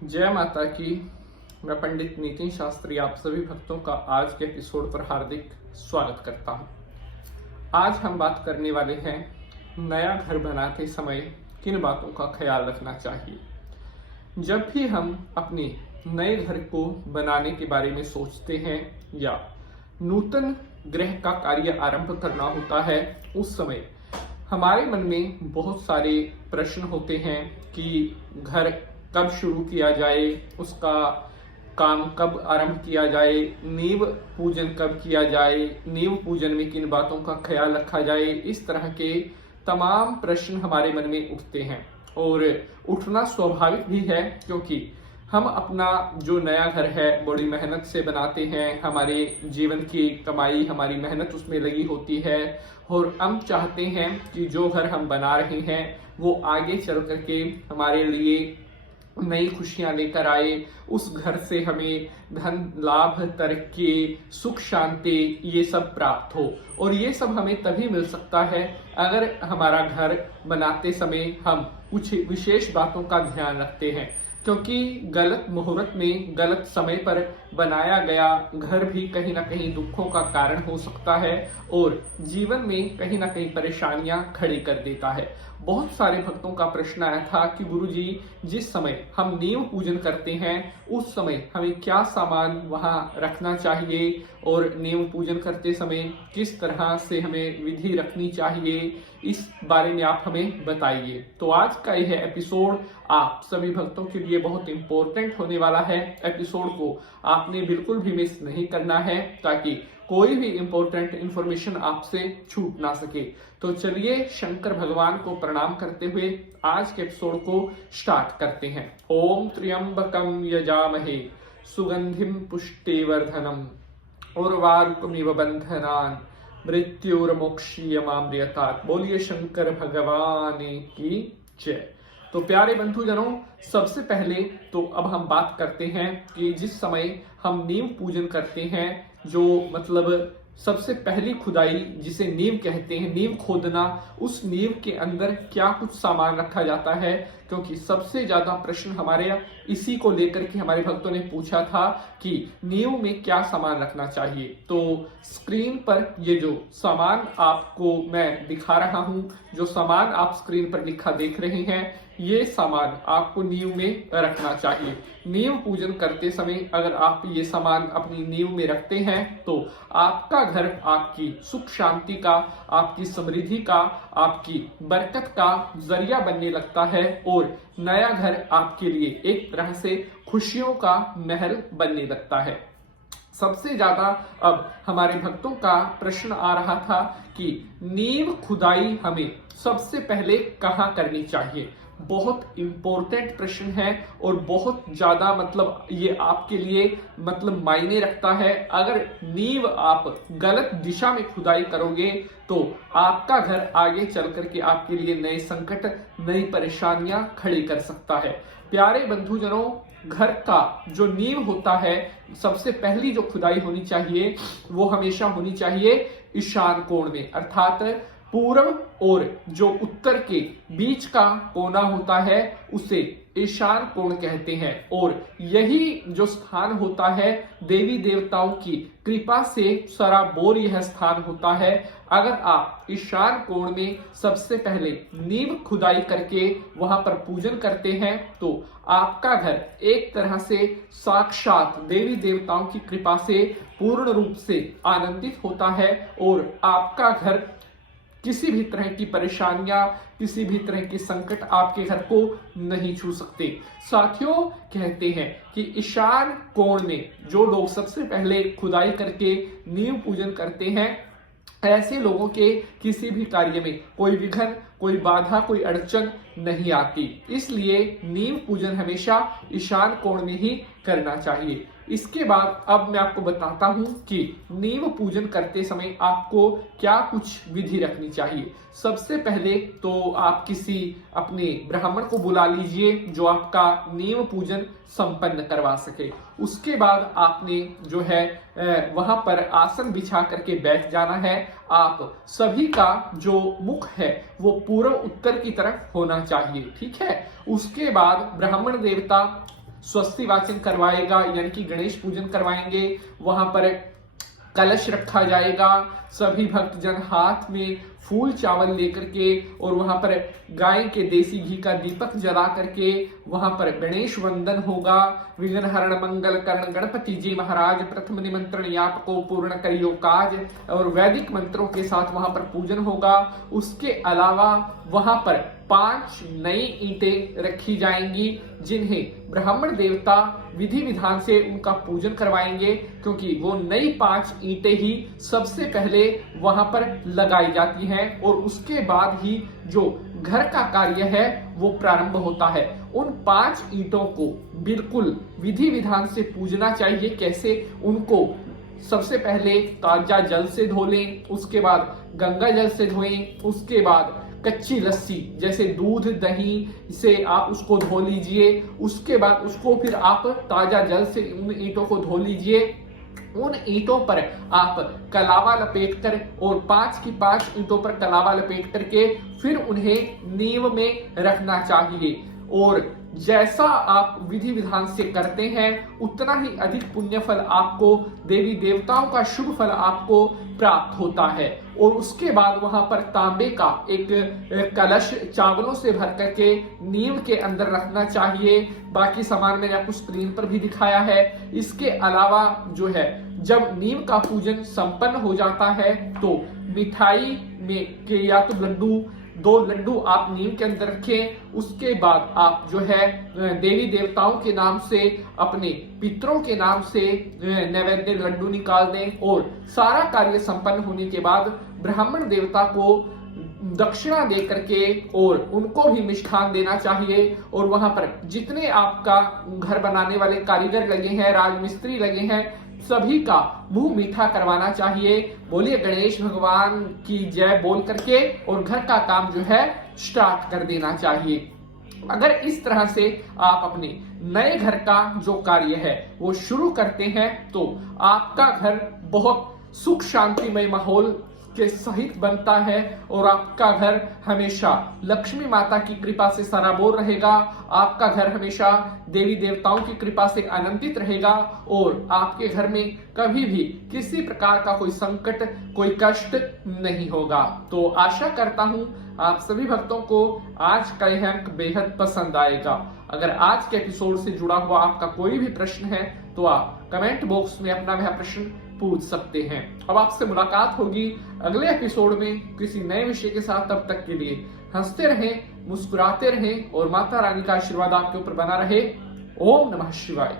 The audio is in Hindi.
जय माता की। मैं पंडित नितिन शास्त्री आप सभी भक्तों का आज के एपिसोड पर हार्दिक स्वागत करता हूं। आज हम बात करने वाले हैं नया घर बनाते समय किन बातों का ख्याल रखना चाहिए। जब भी हम अपने नए घर को बनाने के बारे में सोचते हैं या नूतन गृह का कार्य आरंभ करना होता है, उस समय हमारे मन में बहुत सारे प्रश्न होते हैं कि घर कब शुरू किया जाए, उसका काम कब आरंभ किया जाए, नींव पूजन कब किया जाए, नींव पूजन में किन बातों का ख्याल रखा जाए। इस तरह के तमाम प्रश्न हमारे मन में उठते हैं और उठना स्वाभाविक भी है, क्योंकि हम अपना जो नया घर है बड़ी मेहनत से बनाते हैं। हमारे जीवन की कमाई, हमारी मेहनत उसमें लगी होती है और हम चाहते हैं कि जो घर हम बना रहे हैं वो आगे चल करके हमारे लिए नई खुशियां लेकर आए। उस घर से हमें धन लाभ, तरक्की, सुख शांति ये सब प्राप्त हो। और ये सब हमें तभी मिल सकता है अगर हमारा घर बनाते समय हम कुछ विशेष बातों का ध्यान रखते हैं, क्योंकि गलत मुहूर्त में गलत समय पर बनाया गया घर भी कहीं ना कहीं दुखों का कारण हो सकता है और जीवन में कहीं ना कहीं परेशानियां खड़ी कर देता है। बहुत सारे भक्तों का प्रश्न आया था कि गुरुजी, जिस समय हम नींव पूजन करते हैं उस समय हमें क्या सामान वहां रखना चाहिए और नींव पूजन करते समय किस तरह से हमें विधि रखनी चाहिए, इस बारे में आप हमें बताइए। तो आज का यह एपिसोड आप सभी भक्तों के लिए बहुत इंपॉर्टेंट होने वाला है। एपिसोड को आपने बिल्कुल भी मिस नहीं करना है, ताकि कोई भी इंपॉर्टेंट इंफॉर्मेशन आपसे छूट ना सके। तो चलिए शंकर भगवान को प्रणाम करते हुए आज के एपिसोड को स्टार्ट करते हैं। ओम त्र्यंबकम यजामहे सुगंधिम पुष्टिवर्धनम उर्वारुकमिव बंधनान मृत्युर्मोक्षीयमामृतात्। बोलिए शंकर भगवान की जय। तो प्यारे बंधुजनों, सबसे पहले तो अब हम बात करते हैं कि जिस समय हम नींव पूजन करते हैं, जो मतलब सबसे पहली खुदाई जिसे नींव कहते हैं, नींव खोदना, उस नींव के अंदर क्या कुछ सामान रखा जाता है, क्योंकि सबसे ज्यादा प्रश्न हमारे इसी को लेकर के हमारे भक्तों ने पूछा था कि नींव में क्या सामान रखना चाहिए। तो स्क्रीन पर ये जो सामान आपको मैं दिखा रहा हूं, जो सामान आप स्क्रीन पर लिखा देख रहे हैं, ये सामान आपको नींव में रखना चाहिए। नींव पूजन करते समय अगर आप ये सामान अपनी नींव में रखते हैं तो आपका घर आपकी सुख शांति का, आपकी समृद्धि का, आपकी बरकत का जरिया बनने लगता है और नया घर आपके लिए एक तरह से खुशियों का महल बनने लगता है। सबसे ज्यादा अब हमारे भक्तों का प्रश्न आ रहा था कि नींव खुदाई हमें सबसे पहले कहाँ करनी चाहिए। बहुत इंपॉर्टेंट प्रश्न है और बहुत ज्यादा मतलब ये आपके लिए मतलब मायने रखता है। अगर नींव आप गलत दिशा में खुदाई करोगे तो आपका घर आगे चल करके आपके लिए नए संकट, नई परेशानियां खड़ी कर सकता है। प्यारे बंधुजनों, घर का जो नींव होता है, सबसे पहली जो खुदाई होनी चाहिए वो हमेशा होनी चाहिए ईशान कोण में, अर्थात पूर्व और जो उत्तर के बीच का कोना होता है उसे ईशान कोण कहते हैं। और यही जो स्थान होता है, देवी देवताओं की कृपा से सराबोर यह स्थान होता है। अगर आप ईशान कोण में सबसे पहले नींव खुदाई करके वहां पर पूजन करते हैं तो आपका घर एक तरह से साक्षात देवी देवताओं की कृपा से पूर्ण रूप से आनंदित होता है और आपका घर किसी भी तरह की परेशानियां, किसी भी तरह की संकट आपके घर को नहीं छू सकते। साथियों, कहते हैं कि ईशान कोण में जो लोग सबसे पहले खुदाई करके नींव पूजन करते हैं, ऐसे लोगों के किसी भी कार्य में कोई विघ्न, कोई बाधा, कोई अड़चन नहीं आती। इसलिए नींव पूजन हमेशा ईशान कोण में ही करना चाहिए। इसके बाद अब मैं आपको बताता हूं कि नींव पूजन करते समय आपको क्या कुछ विधि रखनी चाहिए। सबसे पहले तो आप किसी अपने ब्राह्मण को बुला लीजिए जो आपका नींव पूजन संपन्न करवा सके। उसके बाद आपने जो है वहां पर आसन बिछा करके बैठ जाना है। आप सभी का जो मुख है वो पूर्व उत्तर की तरफ होना चाहिए, ठीक है। उसके बाद ब्राह्मण देवता स्वस्ति वाचन करवाएगा, यानी कि गणेश पूजन करवाएंगे। वहां पर कलश रखा जाएगा, सभी भक्तजन हाथ में फूल चावल लेकर के और वहां पर गाय के देसी घी का दीपक जला करके वहां पर गणेश वंदन होगा। विघ्न हरण मंगल करण गणपति जी महाराज प्रथम निमंत्रण आप को पूर्ण करियो काज, और वैदिक मंत्रों के साथ वहां पर पूजन होगा। उसके अलावा वहां पर 5 नई ईंटें रखी जाएंगी, जिन्हें ब्राह्मण देवता विधि विधान से उनका पूजन करवाएंगे, क्योंकि वो नई 5 ईंटें ही सबसे पहले वहां पर लगाई जाती हैं और उसके बाद ही जो घर का कार्य है वो प्रारंभ होता है। उन 5 ईंटों को बिल्कुल विधि विधान से पूजना चाहिए। कैसे? उनको सबसे पहले ताजा जल से धो लें, उसके बाद गंगा जल से धोएं, उसके बाद कच्ची लस्सी जैसे दूध दही से आप उसको धो लीजिए, उसके बाद उसको फिर आप ताजा जल से उन ईंटों को धो लीजिए। उन ईंटों पर आप कलावा लपेटकर और 5 की 5 ईंटों पर कलावा लपेट करके फिर उन्हें नींव में रखना चाहिए। और जैसा आप विधि विधान से करते हैं उतना ही अधिक पुण्य फल आपको, देवी देवताओं का शुभ फल आपको प्राप्त होता है। और उसके बाद वहां पर तांबे का एक कलश चावलों से भर करके नींव के अंदर रखना चाहिए। बाकी सामान मैंने आपको स्क्रीन पर भी दिखाया है। इसके अलावा जो है, जब नींव का पूजन संपन्न हो जाता है तो मिठाई में के या तो लड्डू 2 लड्डू आप नींव के अंदर रखें। उसके बाद आप जो है देवी देवताओं के नाम से, अपने पितरों के नाम से नैवेद्य लड्डू निकाल दें। और सारा कार्य संपन्न होने के बाद ब्राह्मण देवता को दक्षिणा दे करके और उनको भी मिष्ठान देना चाहिए। और वहां पर जितने आपका घर बनाने वाले कारीगर लगे हैं, राजमिस्त्री लगे हैं, सभी का मुंह मीठा करवाना चाहिए। बोलिए गणेश भगवान की जय बोल करके और घर का काम जो है स्टार्ट कर देना चाहिए। अगर इस तरह से आप अपने नए घर का जो कार्य है वो शुरू करते हैं तो आपका घर बहुत सुख शांतिमय माहौल के सहित बनता है और आपका घर हमेशा लक्ष्मी माता की कृपा से सराबोर रहेगा। आपका घर हमेशा देवी देवताओं की कृपा से आनंदित रहेगा और आपके घर में कभी भी किसी प्रकार का कोई संकट, कोई कष्ट नहीं होगा। तो आशा करता हूं आप सभी भक्तों को आज का यह अंक बेहद पसंद आएगा। अगर आज के एपिसोड से जुड़ा हुआ आपका कोई भी प्रश्न है तो आप कमेंट बॉक्स में अपना वह प्रश्न पूछ सकते हैं। अब आपसे मुलाकात होगी अगले एपिसोड में किसी नए विषय के साथ। तब तक के लिए हंसते रहें, मुस्कुराते रहें और माता रानी का आशीर्वाद आपके ऊपर बना रहे। ओम नमः शिवाय।